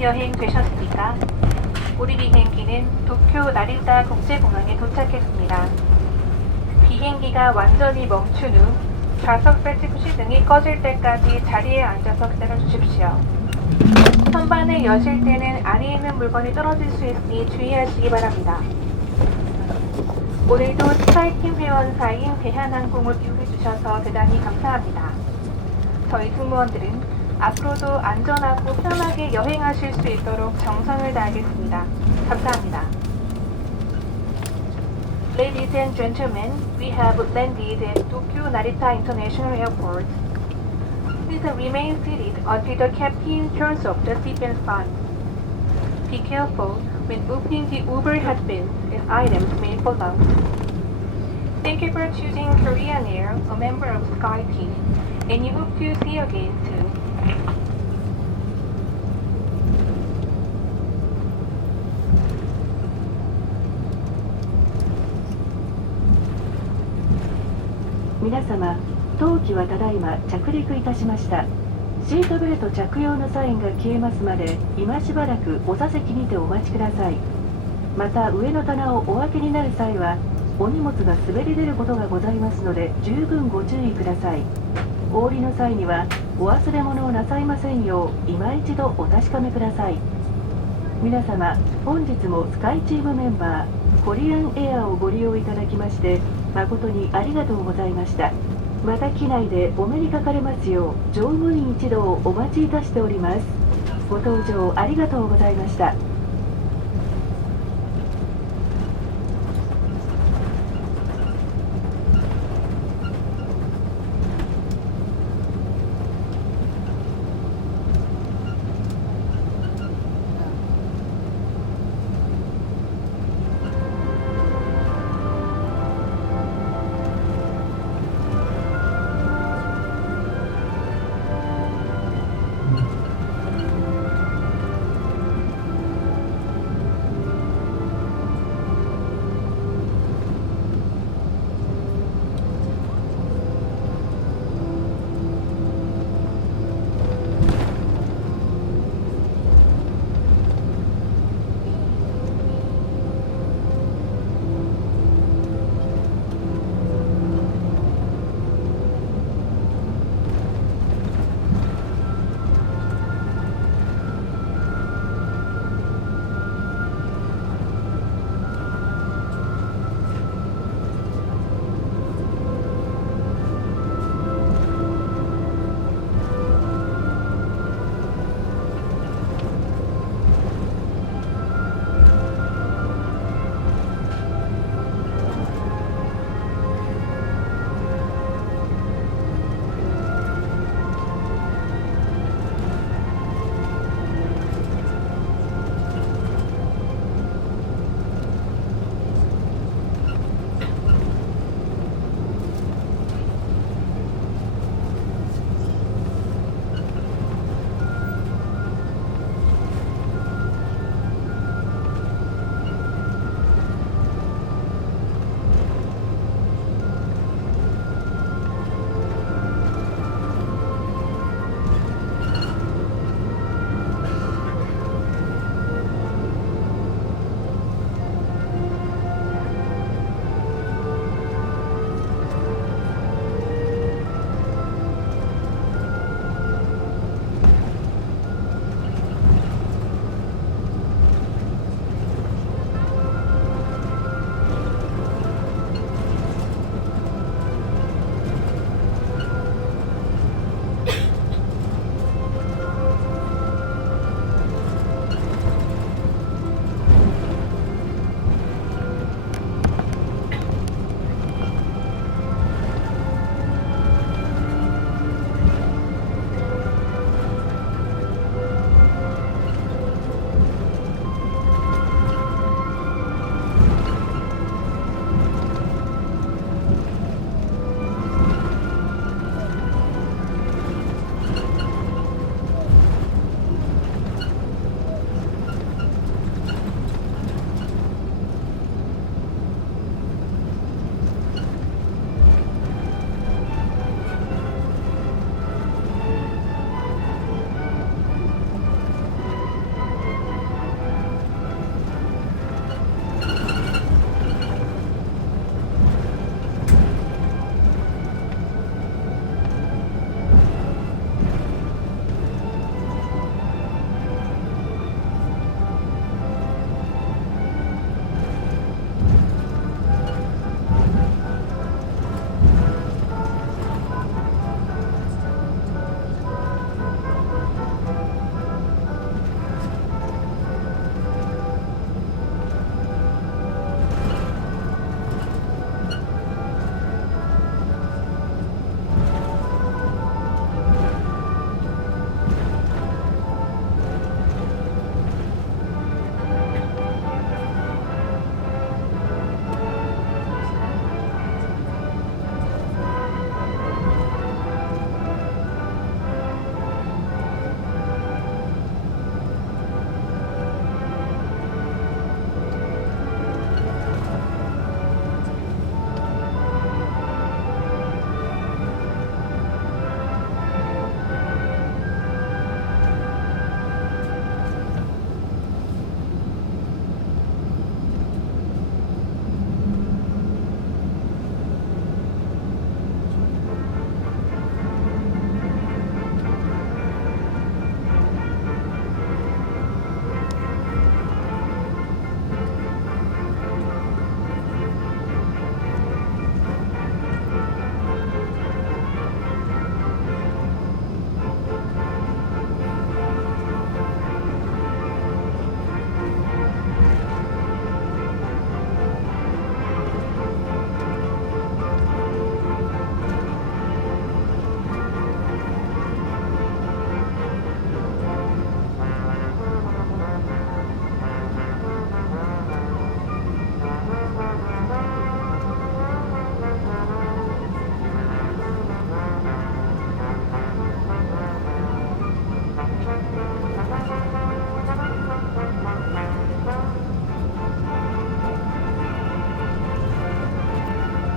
즐거운 여행 되셨습니까? 우리 비행기는 도쿄 나리타 국제공항에 도착했습니다. 비행기가 완전히 멈춘 후 좌석 벨트 시등이 꺼질 때까지 자리에 앉아서 기다려주십시오. 선반을 여실 때는 안에 있는 물건이 떨어질 수 있으니 주의하시기 바랍니다. 오늘도 스카이팀 회원사인 대한항공을 이용해주셔서 대단히 감사합니다. 저희 승무원들은 앞으로도 안전하고 편하게 여행하실 수 있도록 정성을 다하겠습니다. 감사합니다. Ladies and gentlemen, we have landed at Tokyo Narita International Airport. Please remain seated until the captain turns off the seatbelt sign. Be careful when opening the overhead bins as items may fall out. Thank you for choosing Korean Air, a member of SkyTeam, and we hope to see you again soon.皆様、当機はただいま着陸いたしました。シートベルト着用のサインが消えますまで、今しばらくお座席にてお待ちください。また、上の棚をお開けになる際は、お荷物が滑り出ることがございますので、十分ご注意ください。お降りの際には、お忘れ物をなさいませんよう、今一度お確かめください。皆様、本日もスカイチームメンバー、コリアンエアをご利用いただきまして、誠にありがとうございました。また機内でお目にかかれますよう乗務員一同お待ちいたしております。ご搭乗ありがとうございました。